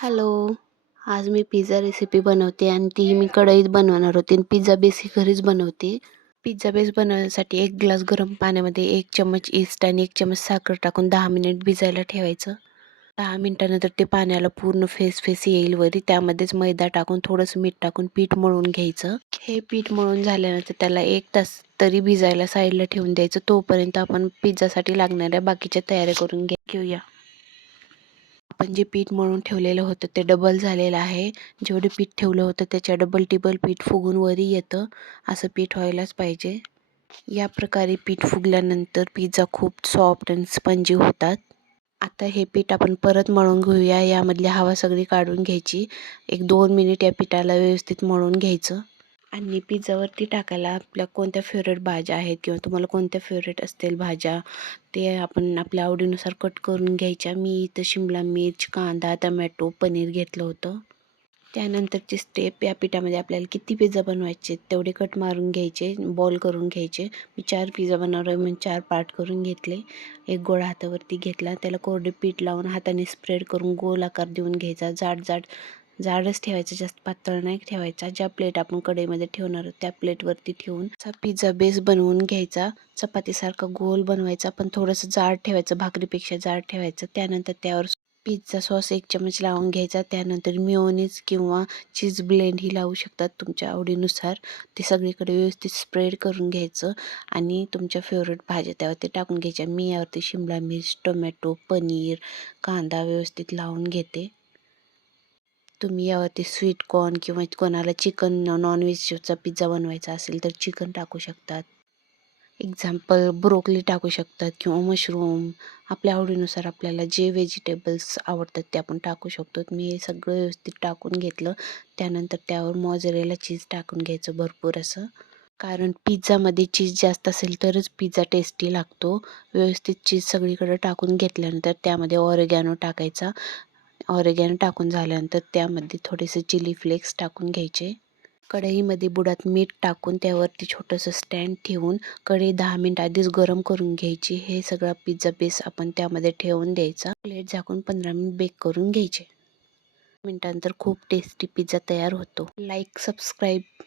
Hello. आज मी pizza recipe बनवते आणि ती मी कढईत बनवणार होते आणि पिझ्झा बेस ही घरीच बनवते. पिझ्झा बेस बनवण्यासाठी 1 ग्लास गरम पाण्यामध्ये 1 चम्मच ईस्ट आणि 1 चम्मच साखर टाकून 10 मिनिट भिजायला ठेवायचं. 10 मिनिटानंतर ते पाण्याला पूर्ण फेस येईल वरी त्यामध्येच मैदा टाकून थोडंसं मीठ टाकून पीठ मळून घ्यायचं. हे पीठ मळून झाल्यानंतर त्याला 1 तास तरी भिजायला साईडला ठेवून द्यायचं. तोपर्यंत आपण पिझ्झासाठी लागणाऱ्या बाकीच्या तयाऱ्या करून घेऊया. आपण जे पीठ मळून ठेवलेलं होतं ते डबल झालेलं आहे. जेवढे पीठ ठेवलं होतं त्याच्या डबल टिबल पीठ फुगून वरी येतं. असं पीठ व्हायलाच पाहिजे. या प्रकारे पीठ फुगल्यानंतर पिझ्झा खूप सॉफ्ट आणि स्पंजी होतात. आता हे पीठ आपण परत मळून घेऊया. यामधली हवा सगळी काढून घ्यायची. 1-2 मिनिट या पिठाला व्यवस्थित मळून घ्यायचं. आणि पिझ्झावरती टाकायला आपल्या कोणत्या फेवरेट भाज्या आहेत किंवा तुम्हाला कोणत्या फेवरेट असतील भाज्या ते आपण आपल्या आवडीनुसार कट करून घ्यायच्या. मी इथं शिमला मिर्च, कांदा, टमॅटो, पनीर घेतलं होतं. त्यानंतरची स्टेप या पिठामध्ये आपल्याला किती पिझ्झा बनवायचे तेवढे कट मारून घ्यायचे, बॉल करून घ्यायचे. मी 4 पिझ्झा बनवले म्हणून 4 पार्ट करून घेतले. एक गोळा हातावरती घेतला, त्याला कोरडे पीठ लावून हाताने स्प्रेड करून गोल आकार देऊन घ्यायचा. जाडच ठेवायचं, जास्त पातळ नाही ठेवायचा. ज्या प्लेट आपण कढईमध्ये ठेवणार आहोत त्या प्लेटवरती ठेवून पिझ्झा बेस बनवून घ्यायचा. चपातीसारखा गोल बनवायचा पण थोडंसं जाड ठेवायचं, भाकरीपेक्षा जाड ठेवायचं. त्यानंतर त्यावर पिझ्झा सॉस 1 चमच लावून घ्यायचा. त्यानंतर मेयोनीज किंवा चीज ब्लेंड ही लावू शकतात तुमच्या आवडीनुसार. ते सगळीकडे व्यवस्थित स्प्रेड करून घ्यायचं आणि तुमच्या फेवरेट भाज्या त्यावरती टाकून घ्यायच्या. मी यावरती शिमला मिर्च, टोमॅटो, पनीर, कांदा व्यवस्थित लावून घेते. तुम्ही यावरती स्वीट कॉर्न किंवा कोणाला चिकन नॉनव्हेजचा पिझ्झा बनवायचा असेल तर चिकन टाकू शकतात. एक्झाम्पल ब्रोकली टाकू शकतात किंवा मशरूम. आपल्या आवडीनुसार आपल्याला जे व्हेजिटेबल्स आवडतात ते आपण टाकू शकतो. मी हे सगळं व्यवस्थित टाकून घेतलं. त्यानंतर त्यावर मोझरेला चीज टाकून घ्यायचं भरपूर असं. कारण पिझ्झामध्ये चीज जास्त असेल तरच पिझ्झा टेस्टी लागतो. व्यवस्थित चीज सगळीकडे टाकून घेतल्यानंतर त्यामध्ये ऑरेगॅनो टाकायचा. ऑरेगॅनो टाकून झाल्यानंतर त्यामध्ये थोडेसे चिली फ्लेक्स टाकून घ्यायचे. कढईमध्ये बुडात मीठ टाकून त्यावरती छोटंसं स्टँड ठेवून कढई 10 मिनिट आधीच गरम करून घ्यायची. हे सगळा पिझ्झा बेस आपण त्यामध्ये ठेवून द्यायचा. प्लेट झाकून 15 मिनिट बेक करून घ्यायचे. मिनिटांनंतर खूप टेस्टी पिझ्झा तयार होतो. Like, subscribe